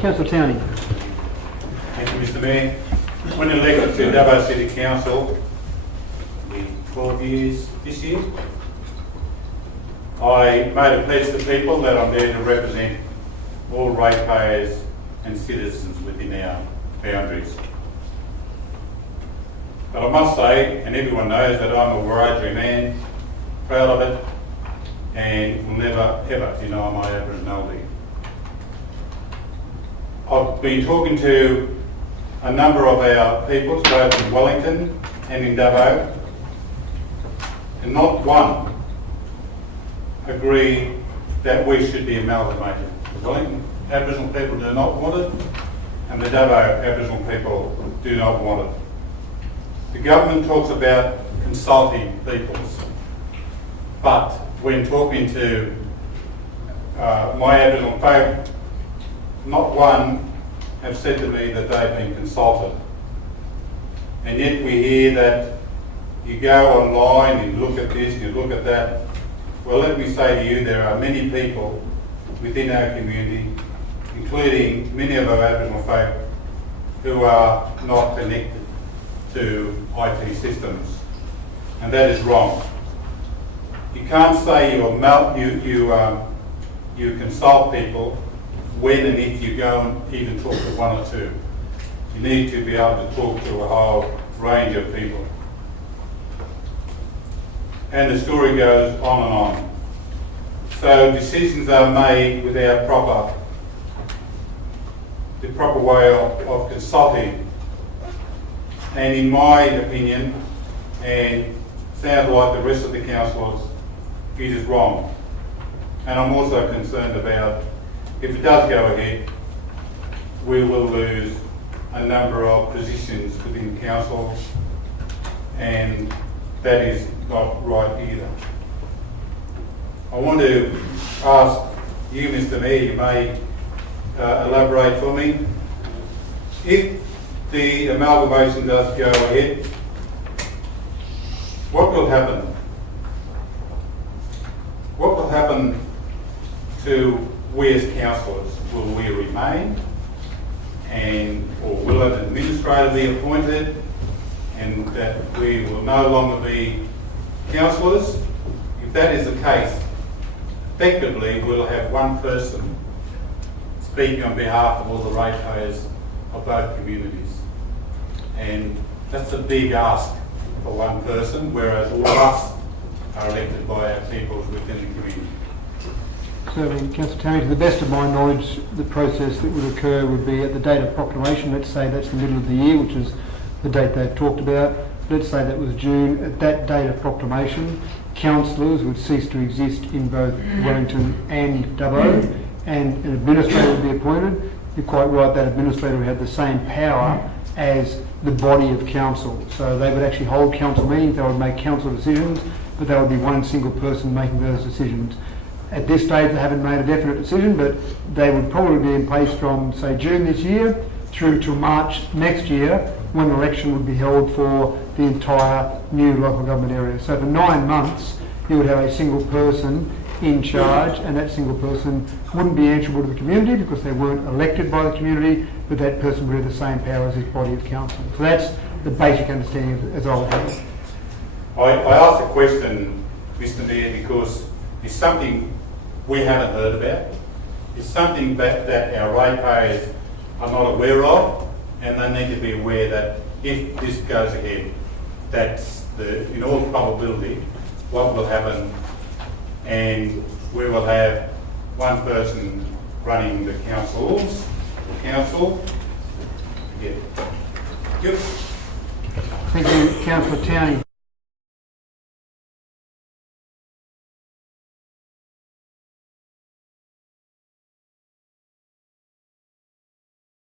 Councillor Towney. Thank you, Mr Mayor. When elected to Dubbo City Council, 12 years this year, I made a pledge to people that I'm there to represent all ratepayers and citizens within our boundaries. But I must say, and everyone knows, that I'm a Wiradjuri man, proud of it, and will never ever deny my Aboriginality. I've been talking to a number of our peoples, both in Wellington and in Dubbo, and not one agree that we should be amalgamated. The Wellington Aboriginal people do not want it, and the Dubbo Aboriginal people do not want it. The government talks about consulting peoples, but when talking to my Aboriginal folk, not one have said to me that they've been consulted. And yet we hear that you go online and you look at this, you look at that. Well, let me say to you, there are many people within our community, including many of our Aboriginal folk, who are not connected to IT systems, and that is wrong. You can't say you consult people when and if you go and even talk to one or two. You need to be able to talk to a whole range of people. And the story goes on and on. So decisions are made without the proper way of consulting. And in my opinion, and sounds like the rest of the councillors, it is wrong. And I'm also concerned about, if it does go ahead, we will lose a number of positions within council, and that is not right either. I want to ask you, Mr Mayor, you may elaborate for me. If the amalgamation does go ahead, what will happen? What will happen to we as councillors? Will we remain, or will an administrator be appointed, and that we will no longer be councillors? If that is the case, effectively we'll have one person speaking on behalf of all the ratepayers of both communities. And that's a big ask for one person, whereas all of us are elected by our peoples within the community. Certainly, Councillor Towney, to the best of my knowledge, the process that would occur would be at the date of proclamation. Let's say that's the middle of the year, which is the date they've talked about. Let's say that was June. At that date of proclamation, councillors would cease to exist in both Wellington and Dubbo, and an administrator would be appointed. You're quite right, that administrator would have the same power as the body of council. So they would actually hold council meetings, they would make council decisions, but there would be one single person making those decisions. At this stage, they haven't made a definite decision, but they would probably be in place from, say, June this year through to March next year, when an election would be held for the entire new local government area. So for 9 months, you would have a single person in charge, and that single person wouldn't be answerable to the community because they weren't elected by the community, but that person would have the same power as his body of council. So that's the basic understanding as I would have it. I asked the question, Mr Mayor, because it's something we haven't heard about. It's something that our ratepayers are not aware of, and they need to be aware that if this goes ahead, that's in all probability what will happen, and we will have one person running the council. Yeah. Yep. Thank you, Councillor Towney.